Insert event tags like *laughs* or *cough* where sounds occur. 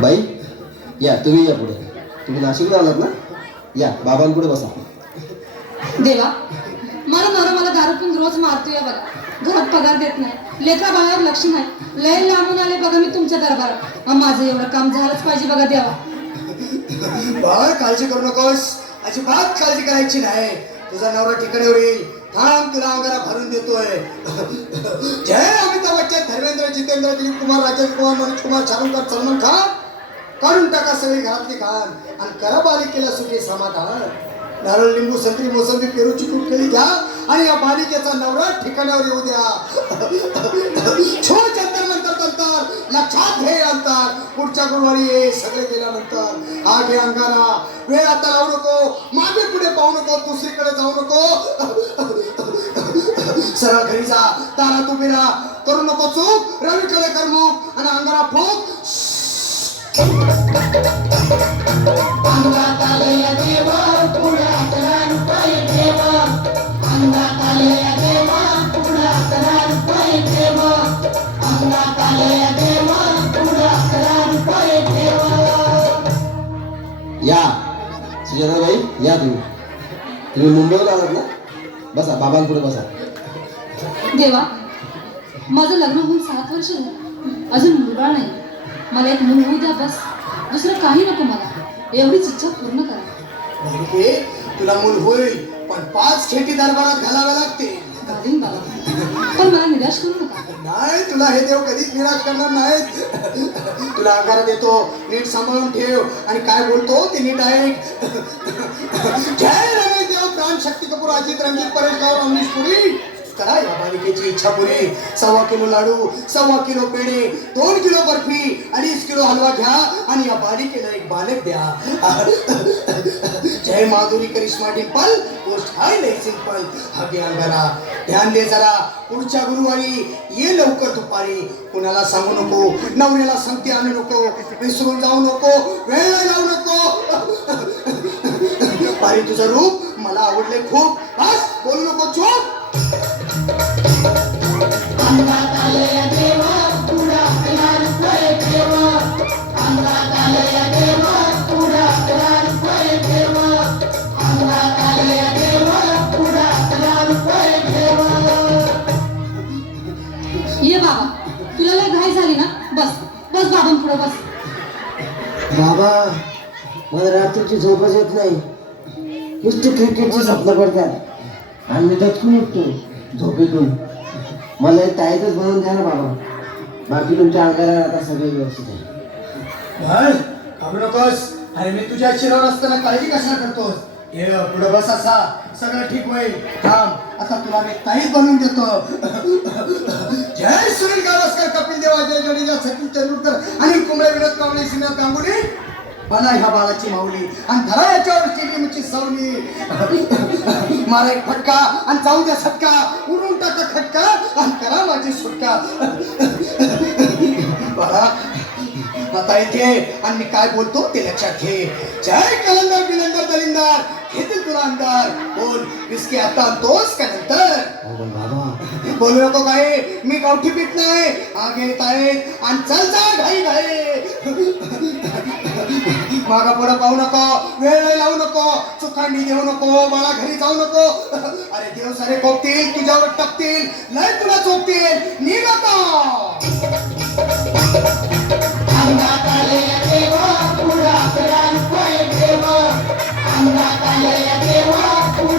बाई या तुम्ही या पुढे. तुम्ही नाशिकला आलात ना? या बाबांपुढे बसा. देवा मला नवरा मला दारू पण रोज मारतोय बघा. घरात पगार देत नाही. लेखा बाहेर लक्ष नाही. लय लांबून आले बघा मी तुमच्या दरबारात. माझं एवढं काम झालंच पाहिजे बघा देवा. बाळ काळजी करू नकोस. अजिबात काळजी करायची नाही. तुझा नवरा ठिकाणीवर येईल. थांब तुला अंगारा भरून देतोय. *laughs* जय अमिताभ बच्चन धर्मेंद्र जितेंद्र दिलीप कुमार राजेश कुमार मनोज कुमार शाहरुख सलमान खान. काढून टाका सगळी घरातली खान आणि करा बालिकेला सुखी समाधान. नारळ लिंबू संत्री मोसंबी पेरूची कूट केली घ्या. आणि या बालिकेचा नवरा ठिकाणावर येऊ द्या. *laughs* पुढच्या गुरुवारी ये सगळे गेल्यानंतर हा घे अंगारा वेळ आता लावू नको मागे पुढे पाहू नको दुसरीकडे जाऊ नको. सरळ घरी जा तारा उभी राहा करू नको चूक रवीकडे कर मग आणि अंगारा या. सुजाताबाई या तुम्ही. तुम्ही मुंबईला आलात ना? बसा बाबांपुढे बसा. देवा माझं लग्न होऊन सात वर्ष झालं. अजून मुलगा नाही. मला एक मूल होऊ द्या बस. दुसरं काही नको मला. एवढीच इच्छा पूर्ण करा. तुला मूल होईल पण पाच खेटी दरबारात घालीन बाबा पण मला निराश करू नका. नाही तुला हे देव कधीच निराश करणार नाहीत. तुला आकार देतो नीट सांभाळून ठेव. आणि काय बोलतो ते नीट ऐक. जय रमेश देव प्राण शक्ती कपूर अजित रंजित परेश गाव अमरीश पुरी करा. या बालिकेची इच्छा पुरी. सव्वा किलो लाडू सव्वा किलो पेढे दोन किलो बर्फी अडीच किलो हलवा घ्या आणि या बालिकेला एक बालक द्या. जय माधुरी करिश्मा डिंपल गोष्ट हाय नाही सिंपल हगे करा ध्यान दे जरा. पुढच्या गुरुवारी ये लवकर दुपारी. कुणाला सांगू नको. नवऱ्याला संगती आणू नको. विसरून जाऊ नको. वेळ लावू नको. पारी तुझं रूप मला आवडले खूप. बस बोलू नको चोप. बाबा तुला लय घाई झाली ना? बस बस बाबां पुढे बस. बाबा मला रात्रीची झोपच येत नाही. नुसती क्रिकेटची स्वप्न पडतात आणि मी दचकून उठतो झोपेतून. मला एक ताईतच बनवून द्या ना बाबा. बाकी तुमच्या अंगाला आता सगळे व्यवस्थित आहे. बस घाबरू नकोस. अरे मी तुझ्या शिरावर असताना काळजी कशाला करतोस? ये पुढे बस असा सगळं ठीक होईल. थांब. आता तुला मी काही बनवून देतो. जय सुनील गावस्कर कपिल देव अजय जडेजा सचिन तेंडुलकर आणि कुंबळे विनोद कांबळे श्रीनाथ गांगुली बना ह्या बाळाची माऊली आणि धरा याच्यावर चिलीमची सावली मारा एक फटका आणि जाऊ द्या छटका उडून टाका खटका आणि करा माझी सुटका. बघा आता इथे आणि मी काय बोलतो ते लक्षात घे. जय कलंदर बिलंदर दलिंदर. अंदर। बोल विस्की आता आणतोस का नंतर बोलू नको काय मी गावठी पीत नाही। आगे येत आहेत आणि चल जा घाई घाई। *laughs* मागा पुढं पाहू नको वेळ लावू नको चुकांडी देऊ नको मला घरी जाऊ नको। *laughs* अरे देव सारे कोपतील तुझ्यावर टपतील लय तुला चोपतील निघ आता।